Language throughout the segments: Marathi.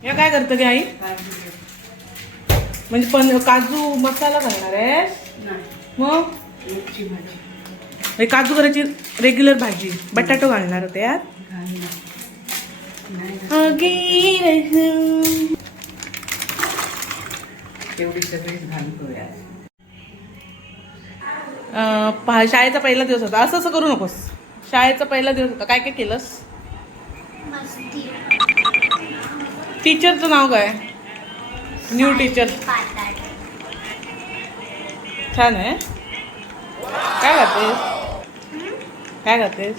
हे काय करतं की आई? म्हणजे पण काजू मसाला घालणार आहेस? मग हे काजू करायची रेग्युलर भाजी, बटाटो घालणार होते यात. शाळेचा पहिला दिवस होता. असं असं करू नकोस. शाळेचा पहिला दिवस होता. काय काय केलंस? टीचरचं नाव काय? New teacher. छान आहे. काय खातेस? काय खातेस?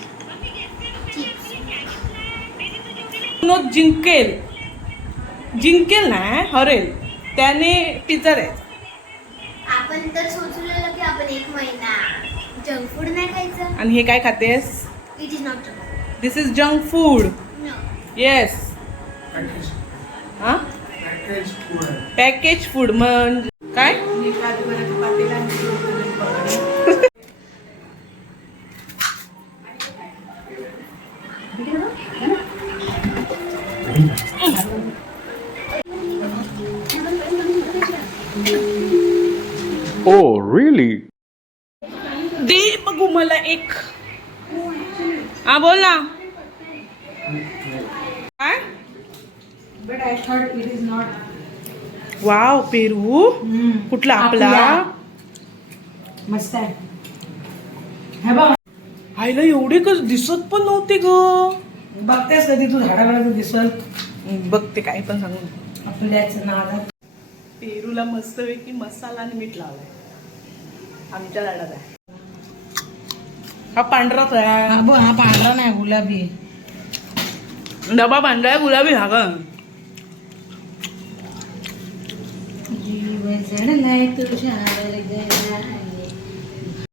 जिंकेल जिंकेल ना, हरेल त्याने टीचर आहे. आपण तर सोचलेलं की आपण 1 महिना जंक फूड नाही खायचं. आणि हे काय खातेस? It is not junk. This is junk food. No. Yes. हा, पॅकेज फूड म्हणजे काय? Oh, really? दे बघू मला एक. हा बोल ना. काय? But I thought it is not. Wow, पेरू. कुठला? आपला. मस्त आहे. हे बघ, आईला एवढे कस दिसत पण नव्हते ग. बघतेस कधी तू झाडाला दिसत बघते काय पण सांगून. आपल्याचं नाव. पेरूला मस्तपैकी मसाला आणि मीठ लावलाय. आमच्या झाडात आहे. हा पांढराच आहे. हा पांढरा नाही, गुलाबी. डबा पांढरा आहे, गुलाबी हा ग. जीव जडलाय तुझ्यावर गळाले.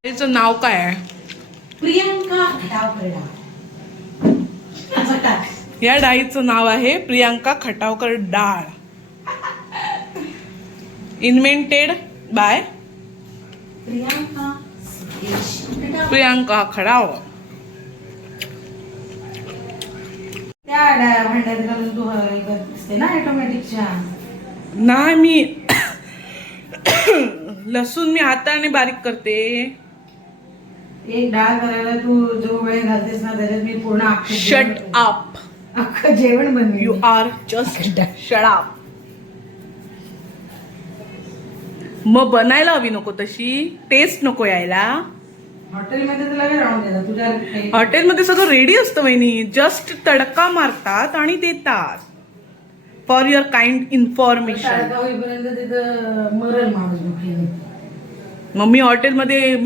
त्याचं नाव काय आहे? प्रियंका खटावकर. असं टाक. या डाळीचं नाव आहे प्रियांका खटावकर डाळ. Invented by Priyanka Priyanka Khatav. त्या भांड्यात घालून तू हे करतेस ना ऑटोमॅटिकच्या. नाही, मी लसूण मी हाताने बारीक करते. एक डाळ करायला तू जो वेळ घालतेस ना त्याच्यात मी पूर्ण शट अप. अख्खं जेवण बनवेन. You are just shut up. मग बनायला हवी नको तशी टेस्ट नको यायला. हॉटेलमध्ये तुला काय राहून देतात तुझ्या. हॉटेलमध्ये सगळं रेडी असतं वहिनी. जस्ट तडका मारतात आणि देतात. For your kind information. तडका होईपर्यंत तिथं मरल माणूस भुकेने. मग मी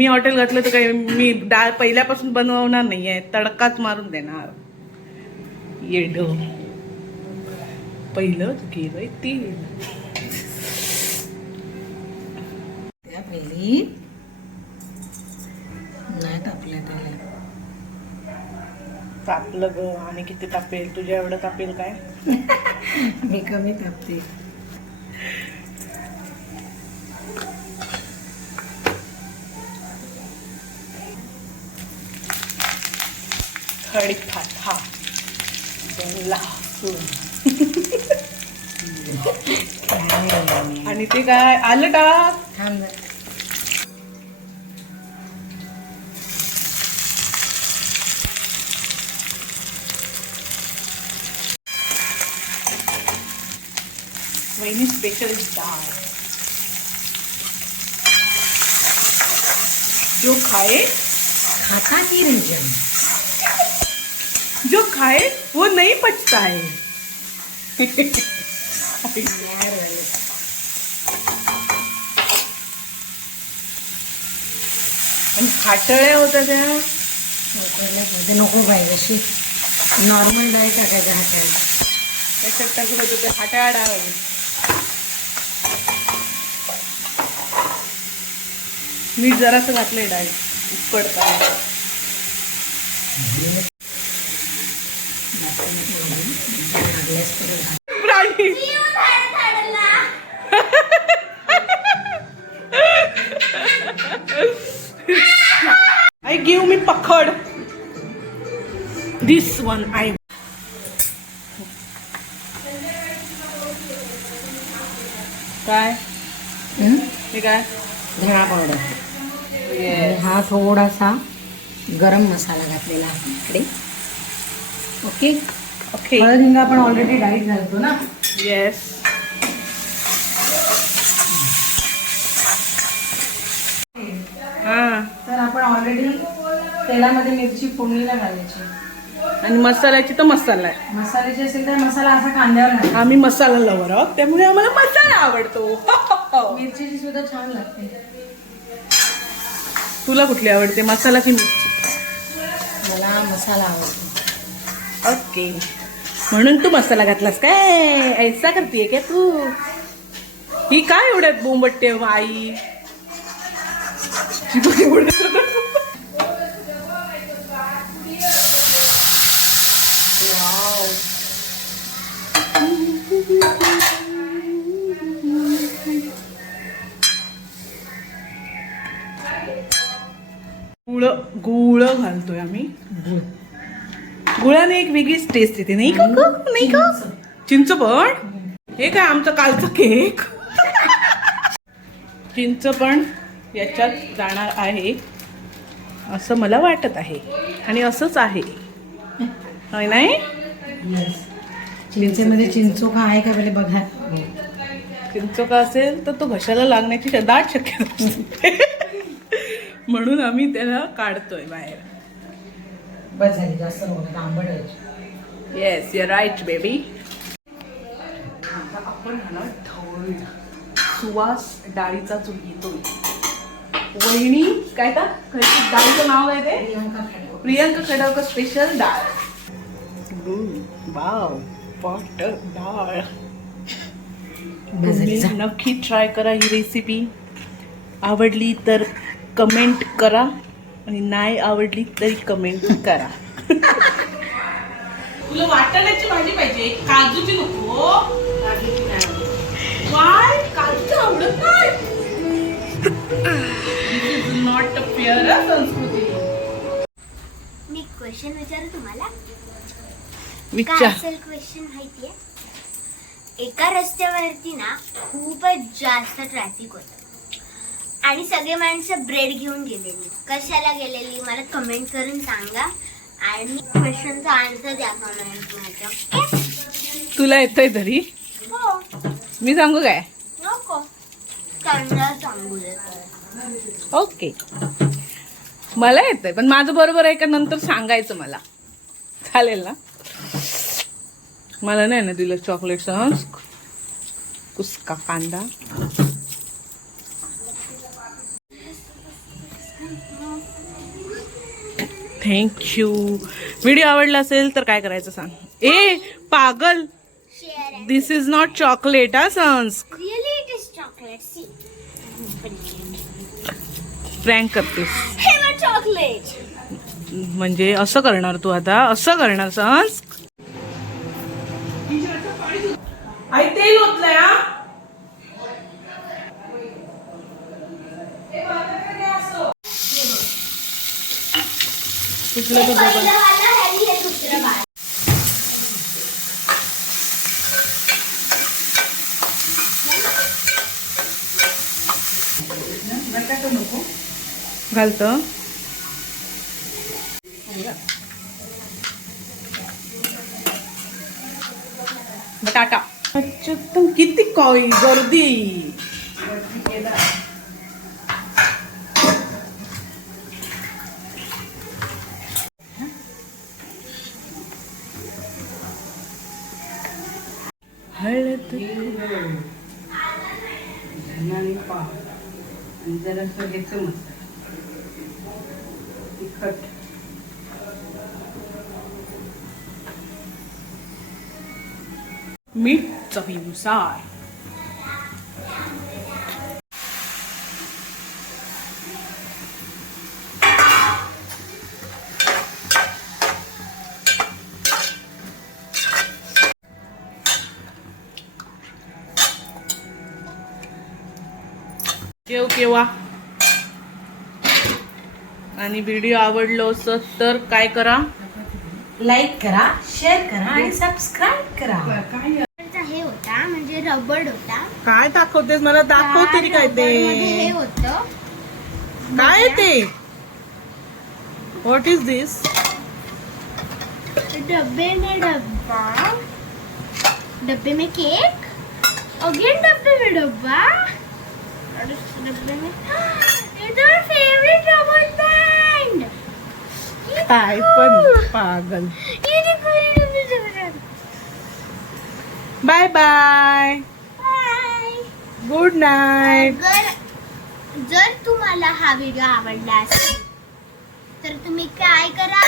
हॉटेल घातलं तर काय मी डाळ पहिल्यापासून बनवणार नाहीये. तडकाच मारून देणार. येड पहिलं गेलंय ती. त्या पहिली नाही तापल्या त्याला. तापलं ग. आणि किती तापेल? तुझ्या एवढं तापेल काय? मी कमी तापते. खडीपाता लसूण आणि ते काय आलं टाक. थांब जरा. वहिनी स्पेशल डाळ. जो खाए खाता ही रिजन. जो खाए वो नहीं पचता है. आणि खाटळ्या होत्या त्या. मध्ये नको पाहिजे अशी नॉर्मल डाळ टाकायचं हाताने. त्याच्यात टाकत होतं ते हाट्या डाळ. मीठ जरासं घातलंय डाळी उकडताना. प्राणी. I give me पखड. This one I काय हं? हे काय धणा पावडर. आणि हा थोडासा गरम मसाला घातलेला आहे इकडे. ओके. ओके. हळद हिंग आपण ऑलरेडी डाईट घालतो ना. येस. हां. तर आपण ऑलरेडी तेलामध्ये मिरची फोडणीला घालायची. आणि मसाल्याची तर मसाला आहे. मसाल्याची असेल तर मसाला असा कांद्यावर घालायचा. आम्ही मसाला लवर आहोत त्यामुळे आम्हाला मसाला आवडतो. मिरचीची सुद्धा छान लागते. तुला कुठली आवडते, मसाला की मिरची? मला मसाला आवडतो. ओके. म्हणून तू मसाला घातलास काय? ऐसा करतीये काय तू? ही काय एवढ्यात बोंबट्टे आई? गुळ घालतोय आम्ही. गुळाने एक वेगळीच टेस्ट येते नाही का ग? नाही का? चिंच पण हे काय आमचा कालचा केक. चिंच पण याच्यात जाणार आहे असं मला वाटत आहे आणि असंच आहे होय नाही? चिंचेमध्ये चिंचोका आहे का पहिले बघा. चिंचोका असेल तर तो घशाला लागण्याची दाट शक्यता असते. म्हणून आम्ही त्याला काढतोय बाहेर. बस झाली, जास्त नको आंबट व्हायची. Yes you right baby. आता आपण ह्याला ढवळूया. सुवास डाळीचा चूल येतोय. वहिनी काय का डाळीचं नाव आहे ते? प्रियंका खडवकर स्पेशल डाळ. वाव पॉट डाळ. तुम्ही नक्की ट्राय करा ही रेसिपी. आवडली तर कमेंट करा आणि नाही आवडली तरी कमेंट करा. तुला वाटाण्याची भाजी पाहिजे, काजूची नको. वाय काजूची आवडत नाही. दिस इज नॉट अ फेअर संस्कृती. मी क्वेश्चन विचारू तुम्हाला. विचार. काय असेल क्वेश्चन माहितीये? एका रस्त्यावरती ना खूपच जास्त ट्रॅफिक होतं आणि सगळे माणसं ब्रेड घेऊन गेलेली. कशाला गेलेली मला कमेंट करून सांगा आणि क्वेश्चनचा आन्सर द्या कमेंट मध्ये. तुला येतोय तरी? हो. मी सांगू काय? नको त्यांना सांगू देतो. ओके. मला येतंय पण माझं बरोबर आहे का नंतर सांगायचं मला. चालेल ना? मला नाही ना दिलं चॉकलेट सॉस. कुस्का कांदा. थँक्यू. व्हिडिओ आवडला असेल तर काय करायचं सांग. ए पागल, share. This is not chocolate हा सन्स. Really it is chocolate. See prank करतेस हे मग चॉकलेट. म्हणजे असं करणार तू आता? असं करणार सन्स? आई तेल ओतलंय हा. कुठलं तुझं पण? पहिलं वाला हॅरी हे दुसरं वाला. घालतं. बटाटा. अच्छा तुम किती कॉई गर्दी. हळद धनाने पाव आणि जरासं ह्याचं मसाला तिखट. मीठ चवीनुसार. केव्हा आणि व्हिडिओ आवडलो असत तर काय करा? लाईक करा, शेअर करा आणि सबस्क्राईब करा. हे होता म्हणजे रबड होता. काय दाखवतेस मला? दाखव तरी काय ते. रबरमध्ये हे होतं. काय ते? व्हॉट इज दिस? डब्बे में डब्बा, डब्बे में केक, अगेन डब्बे में डब्बा, और उस डब्बे में इधर फेवरेट रबर बैंड. काय पण पागल. ये देखो ये डब्बे से बना. Bye bye. Bye. Good night. जर तुम्हाला हा व्हिडिओ आवडला असेल तर तुम्ही काय करा,